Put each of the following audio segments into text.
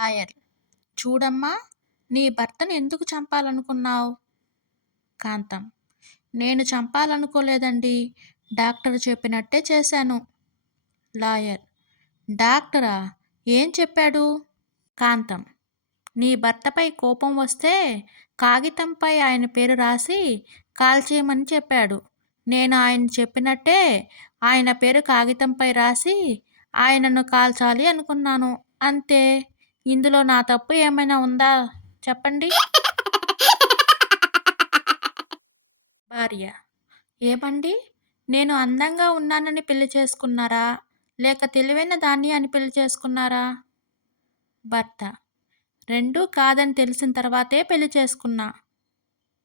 Lawyer. చూడమ్మా, నీ భర్తను ఎందుకు చంపాలనుకున్నావు? కాంతం. నేను చంపాలనుకోలేదండి. డాక్టర్ చెప్పినట్టే చేశాను. లాయర్. డాక్టరా? ఏం చెప్పాడు? కాంతం. నీ భర్తపై కోపం వస్తే కాగితంపై ఆయన పేరు రాసి కాల్చేయమని చెప్పాడు. నేను ఆయన చెప్పినట్టే ఆయన పేరు కాగితంపై రాసి ఆయనను కాల్చాలి అనుకున్నాను. అంతే. ఇందులో నా తప్పు ఏమైనా ఉందా చెప్పండి? భార్య. ఏమండి, నేను అందంగా ఉన్నానని పెళ్లి చేసుకున్నారా, లేక తెలివైన దాన్ని అని పెళ్లి చేసుకున్నారా? భర్త. రెండూ కాదని తెలిసిన తర్వాతే పెళ్లి చేసుకున్నా.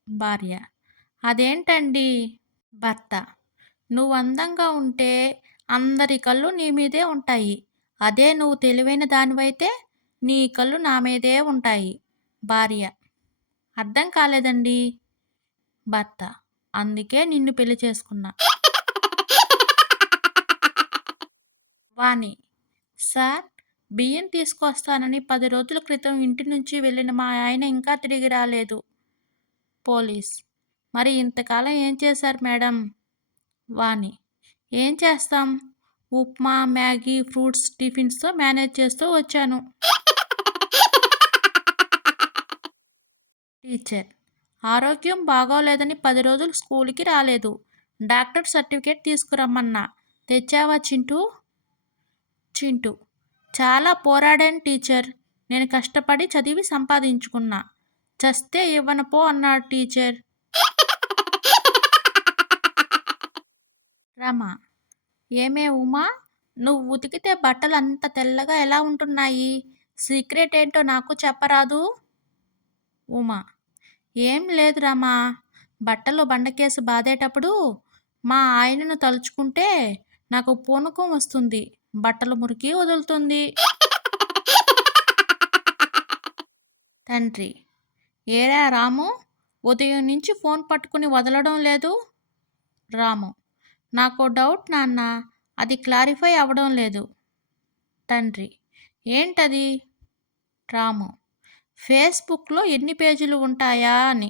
భార్య. అదేంటండి? భర్త. నువ్వు అందంగా ఉంటే అందరి కళ్ళు నీ మీదే ఉంటాయి. అదే నువ్వు తెలివైన దానివైతే నీ కళ్ళు నా మీదే ఉంటాయి. భార్య. అర్థం కాలేదండి. భర్త. అందుకే నిన్ను పెళ్లి చేసుకున్నా. వాణి. సార్, బియ్యం తీసుకొస్తానని 10 రోజుల క్రితం ఇంటి నుంచి వెళ్ళిన మా ఆయన ఇంకా తిరిగి రాలేదు. పోలీస్. మరి ఇంతకాలం ఏం చేశారు మేడం? వాణి. ఏం చేస్తాం, ఉప్మా, మ్యాగీ, ఫ్రూట్స్, టిఫిన్స్తో మేనేజ్ చేస్తూ వచ్చాను. టీచర్. ఆరోగ్యం బాగోలేదని 10 రోజులు స్కూల్కి రాలేదు. డాక్టర్ సర్టిఫికేట్ తీసుకురమ్మన్నా. తెచ్చావా చింటూ? చింటూ. చాలా పోరాడాను టీచర్. నేను కష్టపడి చదివి సంపాదించుకున్నా. చస్తే ఇవ్వను పో అన్నాడు టీచర్. రమ. ఏమే ఉమా, నువ్వు ఉతికితే బట్టలు అంత తెల్లగా ఎలా ఉంటున్నాయి? సీక్రెట్ ఏంటో నాకు చెప్పరాదు? ఉమా. ఏం లేదు రమా, బట్టలు బండకేసి బాదేటప్పుడు మా ఆయనను తలుచుకుంటే నాకు పూనకం వస్తుంది, బట్టలు మురికి వదులుతుంది. తండ్రి. ఏరా రాము, ఉదయం నుంచి ఫోన్ పట్టుకుని వదలడం లేదు? రాము. నాకు డౌట్ నాన్న, అది క్లారిఫై అవ్వడం లేదు. తండ్రి. ఏంటది? రాము. ఫేస్బుక్లో ఎన్ని పేజీలు ఉంటాయా అని.